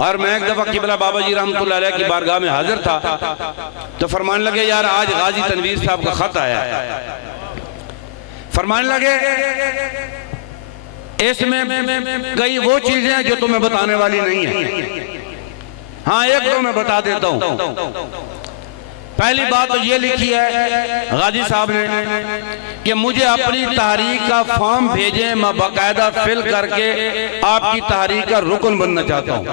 और मैं एक दफा किबला बाबा जी रहमतुल्लाह अलैह की बारगाह में हाजिर था तो फरमाने लगे, यार आज गाजी तनवीर साहब का खत आया है। फरमाने लगे इसमें कई वो चीजें हैं जो तुम्हें बताने वाली नहीं है। हाँ, एक तो मैं बता देता हूं। पहली बात तो ये लिखी है गाजी साहब ने कि मुझे अपनी तहरीक का फॉर्म भेजें, मैं बाकायदा फिल करके आपकी तहरीक का रुकन बनना चाहता हूं।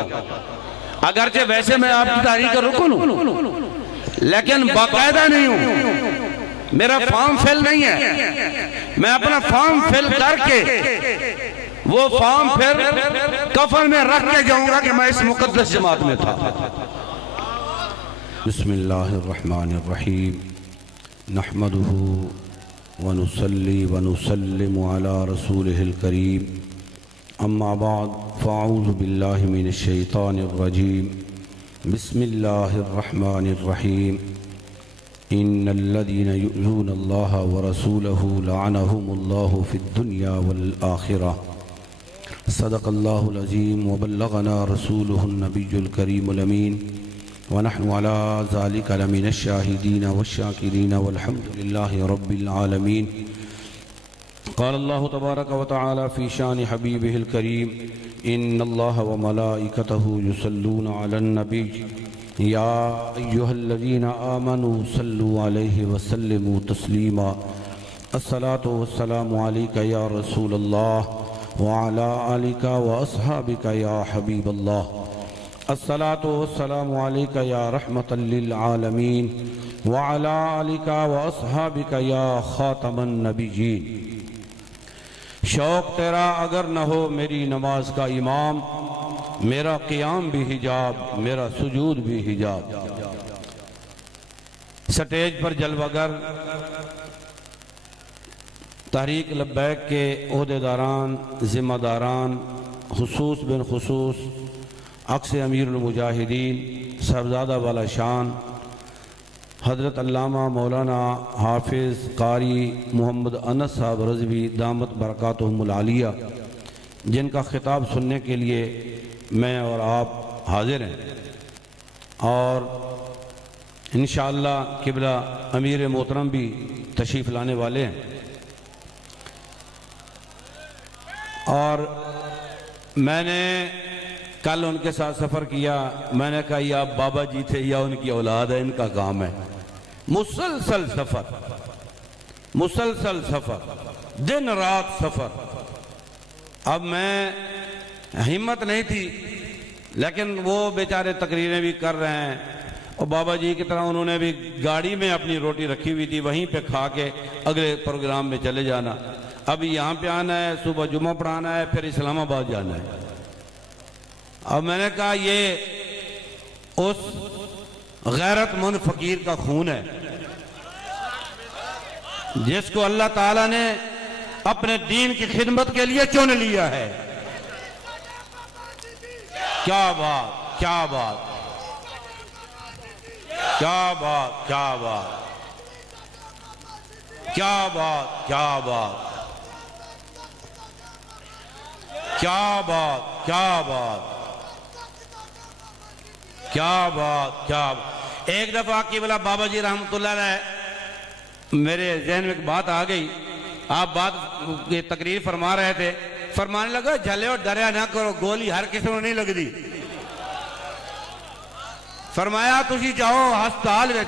अगरचे वैसे मैं आपकी तहरीक का रुकन हूं, लेकिन बाकायदा नहीं हूं, मेरा फॉर्म फिल नहीं है। मैं अपना फॉर्म फिल करके वो फॉर्म फिर कफन में रख के जाऊंगा कि मैं इस मुकद्दस जमात में था। बिस्मिल्लाहिर्रहमानिर्रहीम नहमदुहु व नुसल्ली व नुसल्लिमु अला रसूलिहिल करीम अम्मा बाद फ़अऊज़ु बिल्लाहि मिनश शैतानिर रजीम बिस्मिल्लाहिर्रहमानिर्रहीम इन्नल्लज़ीना यु'ज़ूनल्लाहा व रसूलहु लअनहुमुल्लाहु फ़िद्दुन्या वल आखिरह सदक़ल्लाहुल अज़ीम व बल्लग़ना रसूलुहुन नबियुल करीमुल अमीन व नहनु अला ज़ालिका लमिनश शाहिदीन वश्शाकिरीन वल्हम्दुलिल्लाहि रब्बिल आलमीन। क़ाल अल्लाहु तबारक व तआला फ़ी शानि हबीबिहिल करीम इन्नल्लाहा व मलाइकतहु युसल्लूना अलन नबी या अय्युहल्लज़ीना आमनू सल्लु अलैहि व सल्लिमू तस्लीमा। अस्सलातु वस्सलामु अलैका या रसूलल्लाह व अला आलिका व अस्हाबिका या हबीबल्लाह। अस्सलातु वस्सलामु अलैका या रहमतल लिल आलमीन व अला आलिका व अस्हाबिका या खातमन नबिय्यीन। शौक़ तेरा अगर न हो मेरी नमाज का इमाम, मेरा क़ियाम भी हिजाब, मेरा सुजूद भी हिजाब। स्टेज पर जलवागर तहरीक लब्बैक के ओहदेदारान, ज़िम्मेदारान, खुसूस बिन खुसूस अक्स अमीरुल मुजाहिदीन साहबजादा वाला शान हज़रत अल्लामा मौलाना हाफिज़ कारी मोहम्मद अनस साहब रज़वी दामत बरकातुहुमुल आलिया, जिनका खिताब सुनने के लिए मैं और आप हाजिर हैं। और इंशाअल्लाह किबला अमीर मोहतरम भी तशरीफ़ लाने वाले हैं। और मैंने कल उनके साथ सफ़र किया। मैंने कहा या बाबा जी थे या उनकी औलाद है, इनका काम है मुसलसल सफ़र, मुसलसल सफ़र, दिन रात सफ़र। अब मैं हिम्मत नहीं थी, लेकिन वो बेचारे तकरीरें भी कर रहे हैं और बाबा जी की तरह उन्होंने भी गाड़ी में अपनी रोटी रखी हुई थी, वहीं पे खा के अगले प्रोग्राम में चले जाना। अभी यहाँ पे आना है, सुबह जुम्मा पढ़ाना है, फिर इस्लामाबाद जाना है। अब मैंने कहा ये उस गैरतमंद फकीर का खून है जिसको अल्लाह ताला ने अपने दीन की खिदमत के लिए चुन लिया है। क्या बात, क्या बात, क्या बात, क्या बात, क्या बात, क्या बात, क्या बात, क्या बात, क्या बात, क्या बात। एक दफा किबला बाबा जी रहमतुल्लाह अलैह मेरे जहन में एक बात आ गई। आप बात की तकरीर फरमा रहे थे, फरमाने लगा झले और डरिया ना करो, गोली हर किसी को नहीं लगती। फरमाया तुसी जाओ हस्पताल में,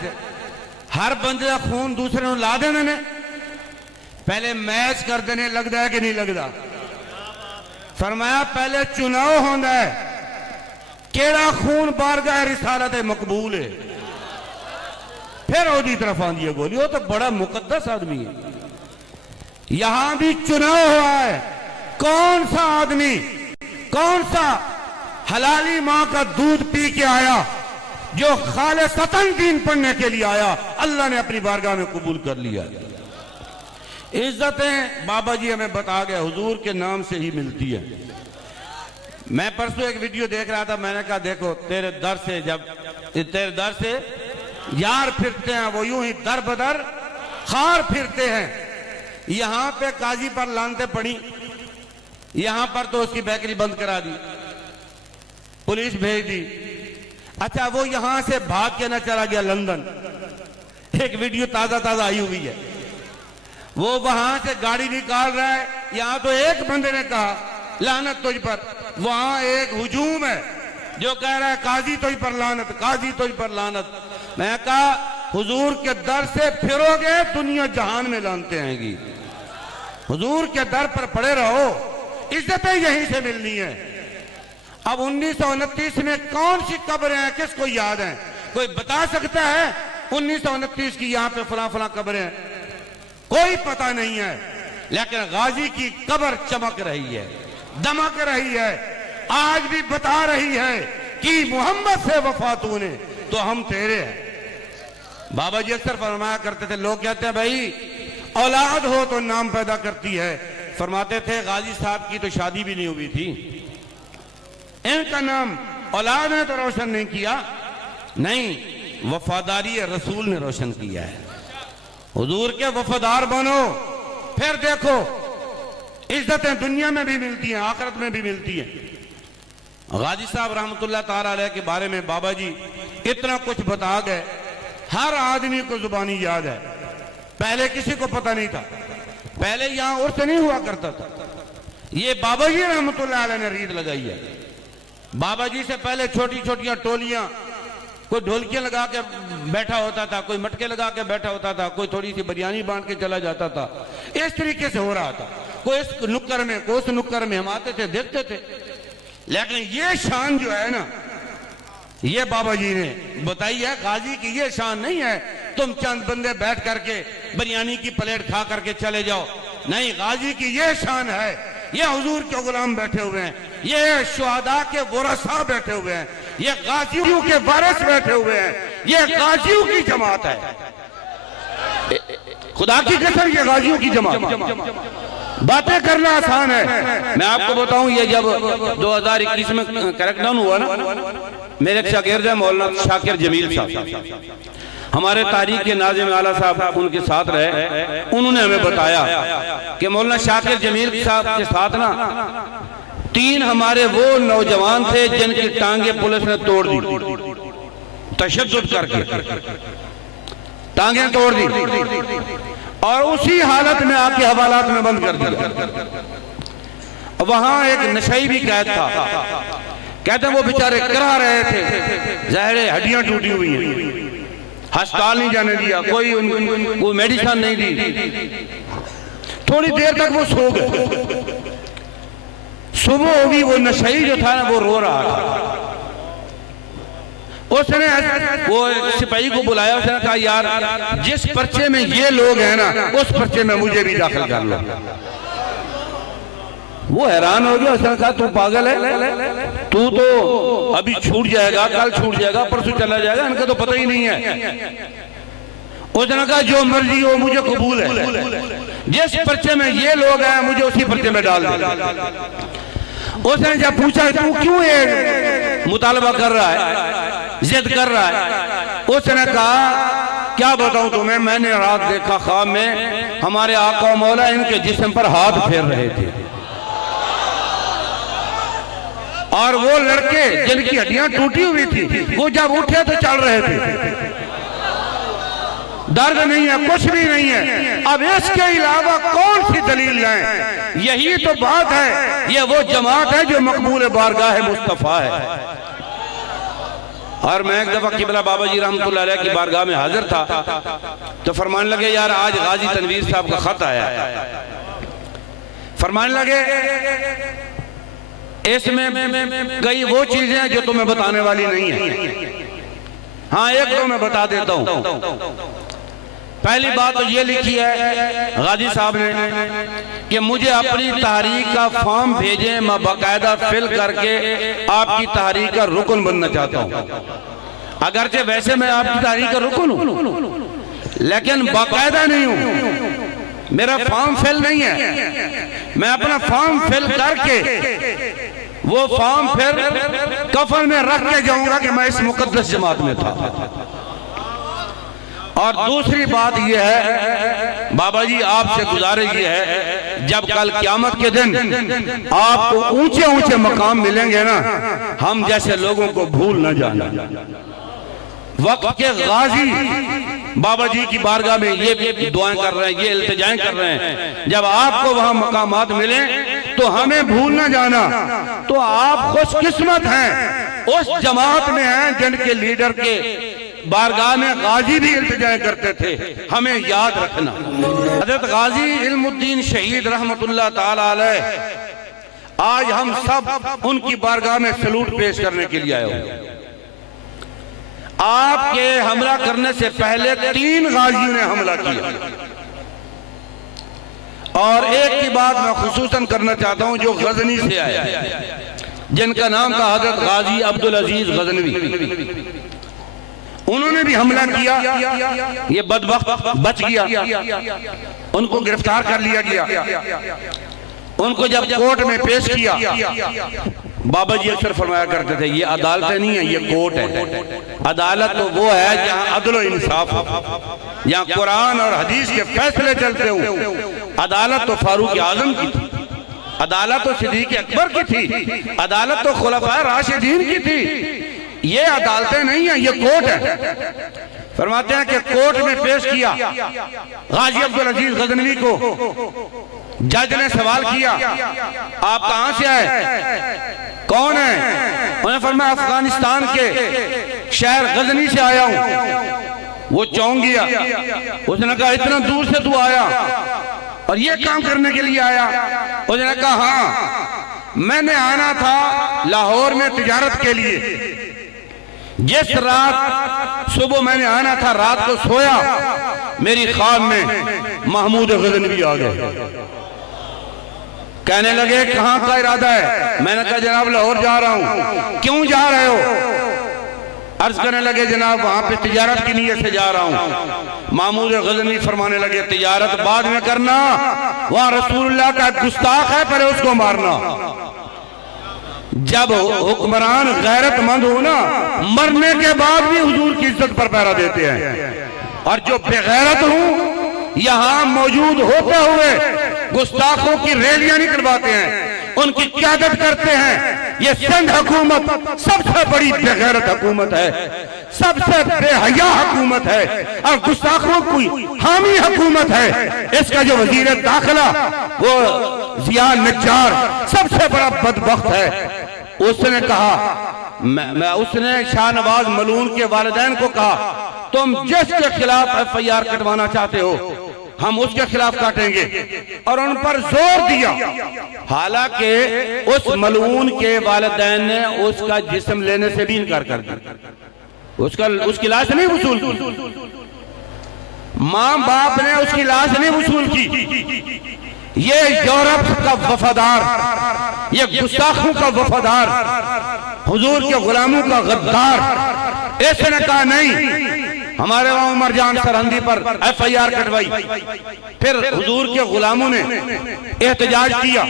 हर बंदे का खून दूसरे को ला देने ने, पहले मैच कर देने लगता है कि नहीं लगता। फरमाया पहले चुनाव होता है, केड़ा खून बारगाह रिसालत मकबूल है, फिर ओदी तरफ आंदी है गोली। वो तो बड़ा मुकद्दस आदमी है। यहां भी चुनाव हुआ है, कौन सा आदमी, कौन सा हलाली मां का दूध पी के आया जो खालिसतन दीन पढ़ने के लिए आया, अल्लाह ने अपनी बारगाह में कबूल कर लिया। इज्जतें बाबा जी हमें बता गए हुजूर के नाम से ही मिलती है। मैं परसों एक वीडियो देख रहा था, मैंने कहा देखो तेरे दर से, जब तेरे दर से यार फिरते हैं वो यूं ही दर बदर खार फिरते हैं। यहां पे काजी पर लानते पड़ी, यहां पर तो उसकी बेकरी बंद करा दी, पुलिस भेज दी। अच्छा, वो यहां से भाग के ना चला गया लंदन। एक वीडियो ताजा ताजा आई हुई है, वो वहां से गाड़ी निकाल रहा है। यहां तो एक बंदे ने कहा लानत तुझ पर, वहां एक हुजूम है जो कह रहा है काजी तुझ पर लानत, काजी तुझ पर लानत। मैं कहा हुजूर के दर से फिरोगे दुनिया जहान में लानते आएंगी। हुजूर के दर पर पड़े रहो, इज्जतें यहीं से मिलनी है। अब 1929 में कौन सी कब्रें हैं, किसको याद है? कोई बता सकता है 1929 की यहां पे फला फला कब्रें हैं? कोई पता नहीं है। लेकिन गाजी की कब्र चमक रही है, दमक रही है, आज भी बता रही है कि मोहम्मद से वफा तूने तो हम तेरे हैं। बाबा जी अक्सर फरमाया करते थे, लोग कहते हैं भाई औलाद हो तो नाम पैदा करती है। फरमाते थे गाजी साहब की तो शादी भी नहीं हुई थी, इनका नाम औलाद ने तो रोशन नहीं किया। नहीं, वफादारी रसूल ने रोशन किया है। हुजूर के वफादार बनो, फिर देखो इज्जतें दुनिया में भी मिलती हैं, आखिरत में भी मिलती हैं। गाजी साहब रहमतुल्लाह ताला अलैह के बारे में बाबा जी इतना कुछ बता गए, हर आदमी को जुबानी याद है। पहले किसी को पता नहीं था, पहले यहां उर्स नहीं हुआ करता था। ये बाबा जी रहमतुल्लाह अलैह ने रीत लगाई है। बाबा जी से पहले छोटी छोटियां टोलियां, कोई ढोलकियां लगा के बैठा होता था, कोई मटके लगा के बैठा होता था, कोई थोड़ी सी बिरयानी बांट के चला जाता था। इस तरीके से हो रहा था, कोई इस नुक्कर में, कोई उस नुक्कर में। हम आते थे, देखते थे। लेकिन ये शान जो है ना, ये बाबा जी ने बताई है। गाजी की ये शान नहीं है तुम चंद बंदे बैठ करके बिरयानी की प्लेट खा करके चले जाओ। नहीं, गाजी की ये शान है, ये हुजूर के गुलाम बैठे हुए हैं, ये शुहदा के वरसा बैठे हुए हैं, ये गाजियों के वारिस बैठे हुए हैं, ये गाजियों की जमात है। खुदा की कसम, ये गाजियों की जमात। बातें करना आसान है। मैं आपको बताऊं, ये जब 2021 में क्रैकडाउन हुआ ना, मेरे एक शागिर्द है मौलाना शाकिर जमील साहब, हमारे तारीख के नाज़िम आला साहब उनके साथ रहे। उन्होंने हमें बताया कि मौलाना शाकिर जमील साहब के साथ ना 3 हमारे वो नौजवान थे जिनकी टांगे पुलिस ने तोड़ दी, तशद्दुद करके टांगे तोड़ दी, और उसी हालत में आके हवालात में बंद कर दिया। वहां एक नशई भी कैद था। कहते हैं वो बेचारे करा रहे थे, जाहिर है हड्डियां टूटी हुई हैं, अस्पताल नहीं जाने दिया, कोई मेडिसिन नहीं दी। थोड़ी देर तक वो सो गए। सुबह होगी, वो नशई जो था ना वो रो रहा था। उसने वो सिपाही को बुलाया, उसने कहा यार जिस पर्चे में ये लोग हैं ना, उस पर्चे में मुझे भी दाखिल कर लो। वो हैरान हो गया, उसने कहा तू पागल है, तू तो अभी छूट जाएगा, कल छूट जाएगा, परसों चला जाएगा, इनका तो पता ही नहीं है। उसने कहा जो मर्जी हो मुझे कबूल है, जिस पर्चे में ये लोग हैं मुझे उसी पर्चे में डाल दे। उसने जब पूछा तू क्यों ये मुतालबा कर रहा है, जिद कर रहा है, उसने कहा क्या बताऊं तुम्हें, मैंने रात देखा ख्वाब में हमारे आका मौला इनके जिस्म पर हाथ फेर रहे थे, और वो लड़के जिनकी हड्डियां टूटी हुई थी वो जब उठे तो चल रहे थे। दर्द नहीं है, कुछ भी नहीं है। अब इसके अलावा कौन सी दलील लाएं? यही तो बात है, ये वो जमात है जो मकबूल बारगाह मुस्तफा है। और मैं एक दफा किबला बाबा जी रहमतुल्लाह अलैह की बारगाह में हाजिर था, तो फरमाने लगे यार आज गाजी तनवीर साहब का खत आया। फरमाने लगे इसमें कई वो चीजें हैं जो तुम्हें बताने वाली नहीं है। हाँ, एक तो मैं बता देता हूं। पहली बात तो ये लिखी है गाजी साहब ने कि मुझे अपनी तहरीक का फॉर्म भेजें, मैं बाकायदा फिल करके आपकी तहरीक का रुकन बनना चाहता हूं। अगरचे वैसे मैं आपकी तहरीक का रुकन हूं, लेकिन बाकायदा नहीं हूं, मेरा फॉर्म फिल नहीं है। मैं अपना फॉर्म फिल करके वो फॉर्म फिर कफन में रख के जाऊंगा कि मैं इस मुकद्दस जमात में था। और दूसरी बात यह है बाबा जी, आपसे गुजारिश ये है, जब कल क़यामत के दिन आपको ऊंचे ऊंचे मकाम मिलेंगे ना, हम जैसे लोगों को भूल न जाना। वक्त के गाजी बाबा जी की बारगाह में ये दुआएं कर रहे हैं, ये इल्तिजाएं कर रहे हैं, जब आपको वहां मकामात मिले तो हमें भूल न जाना। तो आप खुशकिस्मत हैं, उस जमात में हैं जिनके लीडर के बारगाह में गाजी भी इल्तिजाएं करते थे। हमें याद रखना, हजरत गाजी इल्मुद्दीन शहीद रहमतुल्लाह ताला अलैह, आज हम सब उनकी बारगाह में सलूट पेश करने के लिए आए हो। आपके हमला करने से पहले 3 गाजियों ने हमला किया, और एक की बात मैं खुसूसन करना चाहता हूं जो गजनी से आया, जिनका नाम था हजरत गाजी अब्दुल अजीज गजनवी। उन्होंने भी हमला किया, ये बदबख्त बच गया, उनको गिरफ्तार कर लिया गया। उनको जब कोर्ट में पेश किया, बाबा जी अक्सर फरमाया करते थे ये अदालतें नहीं है, ये कोर्ट है। अदालत तो वो है जहां अदल और इंसाफ हो, जहां कुरान और हदीस के फैसले चलते हो। अदालत तो फारूक आजम की थी, अदालत तो सिद्दीक अकबर की थी, अदालत तो खुलफाए राशिदीन की थी। ये अदालतें नहीं है, ये कोर्ट है। फरमाते हैं कि कोर्ट में पेश किया गाजी अब्दुल अजीज गजनवी को। जज ने सवाल किया आप कहां से आए, कौन है? उन्होंने फरमाया अफगानिस्तान के शहर गजनी से आया हूं। वो चौंक गया, उसने कहा इतना दूर से तू आया और ये काम करने के लिए आया? उसने कहा हाँ, मैंने आना था लाहौर में तिजारत के लिए। जिस रात सुबह मैंने आना था, रात को सोया, मेरी ख्वाब में महमूद गजनवी आ गए। कहने लगे कहां का इरादा है? मैंने कहा जनाब लाहौर जा रहा हूं। क्यों जा रहे हो? अर्ज करने लगे जनाब वहां पे तिजारत की नीयत से जा रहा हूं। महमूद गजनवी फरमाने लगे तिजारत बाद में करना, वहां रसूलुल्लाह का गुस्ताख है, पहले उसको मारना। जब हुक्मरान गैरतमंद हो ना, मरने के बाद भी हुजूर की इज्जत पर पहरा देते हैं, और जो बेगैरत हूं यहां मौजूद होते हुए गुस्ताखों की रैलियां निकलवाते हैं, उनकी क्यादत करते हैं। ये सिंध हुकूमत सबसे बड़ी बेगैरत हुकूमत है, सबसे बेहया हुकूमत है, और गुस्ताखों की हामी हुकूमत है। इसका जो वजीर दाखिला वो जिया नज्जार सबसे बड़ा बदबख्त है। उसने कहा उसने शाहनवाज मलून के वालिदैन को कहा तुम जिसके खिलाफ FIR कटवाना चाहते हो हम उसके खिलाफ काटेंगे, और उन पर जोर दिया। हालांकि उस मलून के वालिदैन ने उसका जिस्म लेने से भी इनकार कर दिया, उसकी लाश नहीं वसूल की, मां बाप ने उसकी लाश नहीं वसूल की। ये यूरोप का वफादार, ये गुस्ताखों का वफादार, हुजूर के गुलामों का गद्दार, इसने कहा नहीं, हमारे वहां उमर जान सरहंदी पर FIR कटवाई। फिर हुजूर के गुलामों ने एहतजाज किया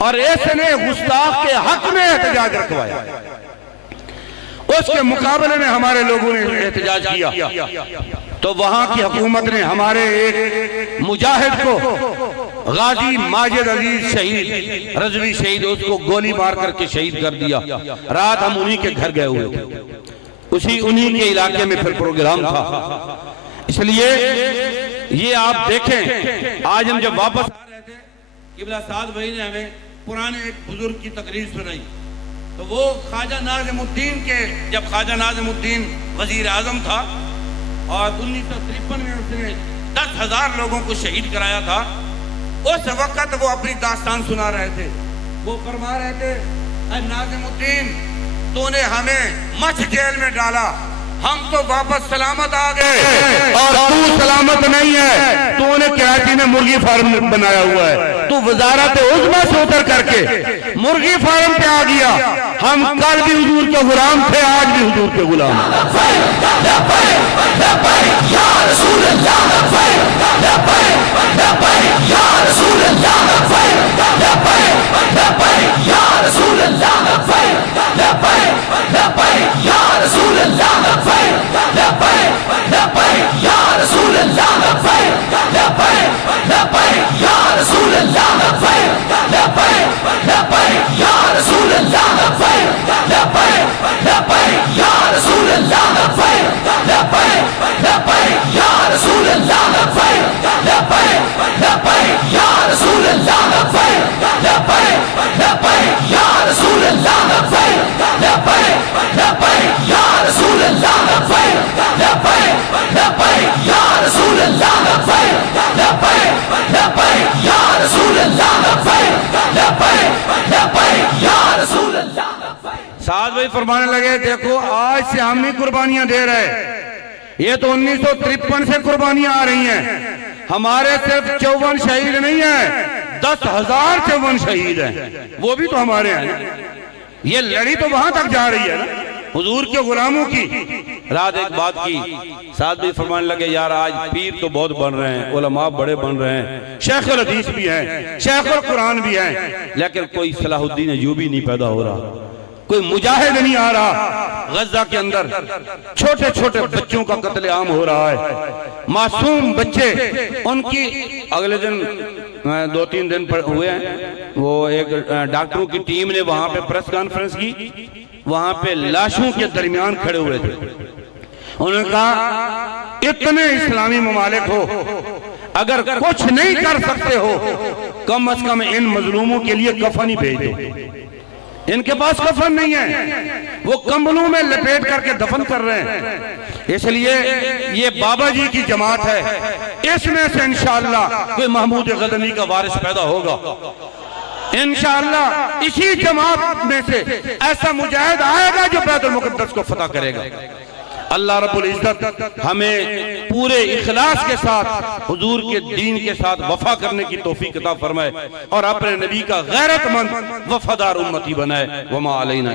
और इसने गुस्ताख के हक में एहतजाज रखवाया। उसके मुकाबले में हमारे लोगों ने एहतजाज किया तो वहां की हुकूमत ने हमारे एक मुजाहिद को गाजी माजिद अजीज शहीद रजवी शहीद, उसको गोली मार करके शहीद कर दिया। रात हम उन्हीं के घर गए हुए थे, उन्हीं के इलाके में फिर प्रोग्राम था। इसलिए ये आप देखें, आज हम जब वापस आ रहे थे, किबला साद भाई ने हमें पुराने एक बुजुर्ग की तकरीर सुनाई, तो वो ख्वाजा नाज़िमुद्दीन के, जब ख्वाजा नाज़िमुद्दीन वजीर आजम था और 1953 में उसने 10,000 लोगों को शहीद कराया था, उस वक्त वो अपनी दास्तान सुना रहे थे। वो फरमा रहे थे नाज़िमुद्दीन तूने हमें मच जेल में डाला, हम तो वापस सलामत आ गए, और तू सलामत नहीं है, तूने कराची में मुर्गी फार्म बनाया हुआ है, तू वजारत उज़्मा से उतर करके मुर्गी फार्म पे आ गया। हम कल भी हुजूर के गुलाम थे, आज भी हुजूर के गुलाम। Ya Rasulullah भाई फरमाने लगे देखो आज से हम ही कुर्बानियां दे रहे, ये तो 1953 से कुर्बानियां आ रही हैं। हमारे सिर्फ 54 शहीद नहीं है, 10,000 54 शहीद हैं, वो भी तो हमारे हैं। ये लड़ी तो वहां तक जा रही है ना हुजूर के गुलामों की। रात एक बात की, साथ भी फरमाने लगे यार आज पीर तो बहुत बन रहे हैं, उलमा बड़े बन रहे हैं, शेखुल हदीस भी हैं, शेखुल कुरान भी हैं, लेकिन कोई सलाहुद्दीन अय्यूबी नहीं पैदा हो रहा, कोई मुजाहिद नहीं आ रहा। गजा के अंदर छोटे छोटे बच्चों का कत्लेआम हो रहा है, मासूम बच्चे। उनकी अगले दिन 2-3 दिन हुए हैं, वो एक डॉक्टरों की टीम ने वहां पे प्रेस कॉन्फ्रेंस की, वहां पे लाशों के दरमियान खड़े हुए थे। उन्होंने कहा इतने इस्लामी ममालिक हो, अगर कुछ नहीं कर सकते हो कम से कम इन मजलूमों के लिए कफन ही भेज दो। इनके पास कफन नहीं है, वो कंबलों में लपेट करके दफन कर रहे हैं। इसलिए ये बाबा जी की जमात है, इसमें से इंशाअल्लाह कोई महमूद गजनी का वारिस पैदा होगा इंशाअल्लाह। इसी जमात में से ऐसा मुजाहिद आएगा जो बैतुल मुक़द्दस को फतह करेगा। अल्लाह रब्बुल इज्जत हमें पूरे इखलास के साथ हुजूर के दीन के साथ वफा करने की तौफीक अता फरमाए और अपने नबी का गैरतमंद वफादार उम्मती बनाए। वमा अलैना।